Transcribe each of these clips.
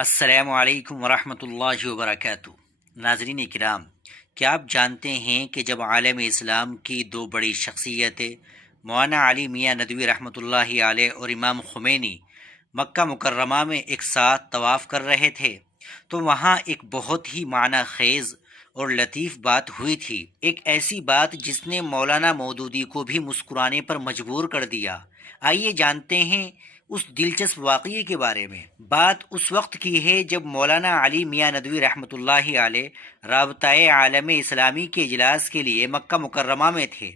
السلام علیکم ورحمۃ اللہ وبرکاتہ۔ ناظرین کرام، کیا آپ جانتے ہیں کہ جب عالم اسلام کی دو بڑی شخصیتیں مولانا علی میاں ندوی رحمۃ اللہ علیہ اور امام خمینی مکہ مکرمہ میں ایک ساتھ طواف کر رہے تھے تو وہاں ایک بہت ہی معنی خیز اور لطیف بات ہوئی تھی، ایک ایسی بات جس نے مولانا مودودی کو بھی مسکرانے پر مجبور کر دیا۔ آئیے جانتے ہیں اس دلچسپ واقعے کے بارے میں۔ بات اس وقت کی ہے جب مولانا علی میاں ندوی رحمۃ اللہ علیہ رابطۂ عالم اسلامی کے اجلاس کے لیے مکہ مکرمہ میں تھے۔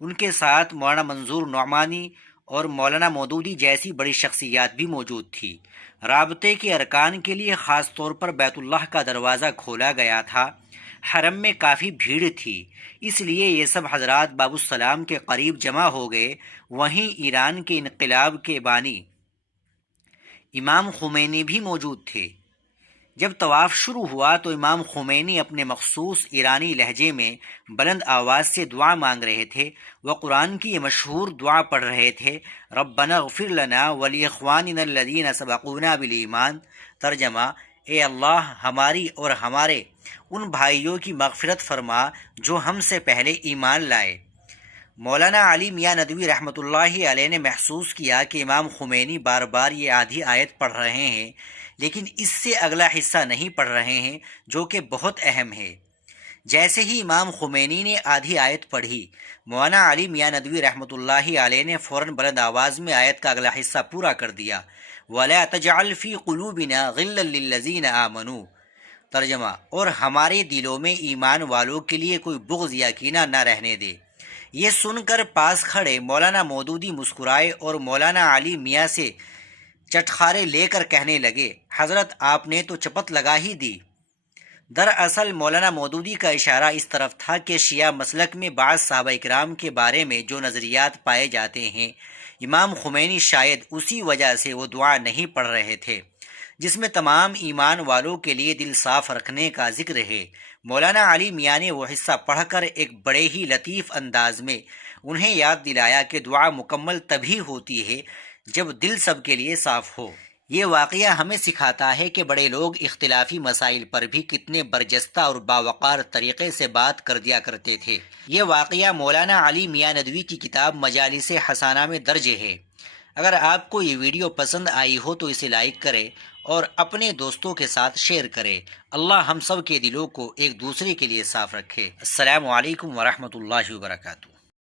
ان کے ساتھ مولانا منظور نعمانی اور مولانا مودودی جیسی بڑی شخصیات بھی موجود تھی۔ رابطے کے ارکان کے لیے خاص طور پر بیت اللہ کا دروازہ کھولا گیا تھا۔ حرم میں کافی بھیڑ تھی، اس لیے یہ سب حضرات باب السلام کے قریب جمع ہو گئے۔ وہیں ایران کے انقلاب کے بانی امام خمینی بھی موجود تھے۔ جب طواف شروع ہوا تو امام خمینی اپنے مخصوص ایرانی لہجے میں بلند آواز سے دعا مانگ رہے تھے۔ وہ قرآن کی یہ مشہور دعا پڑھ رہے تھے، ربنا اغفر لنا ولاخواننا الذین سبقونا بالایمان۔ ترجمہ: اے اللہ، ہماری اور ہمارے ان بھائیوں کی مغفرت فرما جو ہم سے پہلے ایمان لائے۔ مولانا علی میاں ندوی رحمۃ اللہ علیہ نے محسوس کیا کہ امام خمینی بار بار یہ آدھی آیت پڑھ رہے ہیں، لیکن اس سے اگلا حصہ نہیں پڑھ رہے ہیں جو کہ بہت اہم ہے۔ جیسے ہی امام خمینی نے آدھی آیت پڑھی، مولانا علی میاں ندوی رحمۃ اللہ علیہ نے فوراً بلند آواز میں آیت کا اگلا حصہ پورا کر دیا، وَلَا تَجْعَلْ فِي قُلُوبِنَا غِلًّا لِّلَّذِينَ آمَنُوا۔ ترجمہ: اور ہمارے دلوں میں ایمان والوں کے لیے کوئی بغض یا کینہ نہ رہنے دے۔ یہ سن کر پاس کھڑے مولانا مودودی مسکرائے اور مولانا علی میاں سے چٹخارے لے کر کہنے لگے، حضرت آپ نے تو چپت لگا ہی دی۔ دراصل مولانا مودودی کا اشارہ اس طرف تھا کہ شیعہ مسلک میں بعض صحابہ کرام کے بارے میں جو نظریات پائے جاتے ہیں، امام خمینی شاید اسی وجہ سے وہ دعا نہیں پڑھ رہے تھے جس میں تمام ایمان والوں کے لیے دل صاف رکھنے کا ذکر ہے۔ مولانا علی میاں نے وہ حصہ پڑھ کر ایک بڑے ہی لطیف انداز میں انہیں یاد دلایا کہ دعا مکمل تبھی ہوتی ہے جب دل سب کے لیے صاف ہو۔ یہ واقعہ ہمیں سکھاتا ہے کہ بڑے لوگ اختلافی مسائل پر بھی کتنے برجستہ اور باوقار طریقے سے بات کر دیا کرتے تھے۔ یہ واقعہ مولانا علی میاں ندوی کی کتاب مجالس حسانہ میں درج ہے۔ اگر آپ کو یہ ویڈیو پسند آئی ہو تو اسے لائک کریں اور اپنے دوستوں کے ساتھ شیئر کریں۔ اللہ ہم سب کے دلوں کو ایک دوسرے کے لیے صاف رکھے۔ السلام علیکم ورحمۃ اللہ وبرکاتہ۔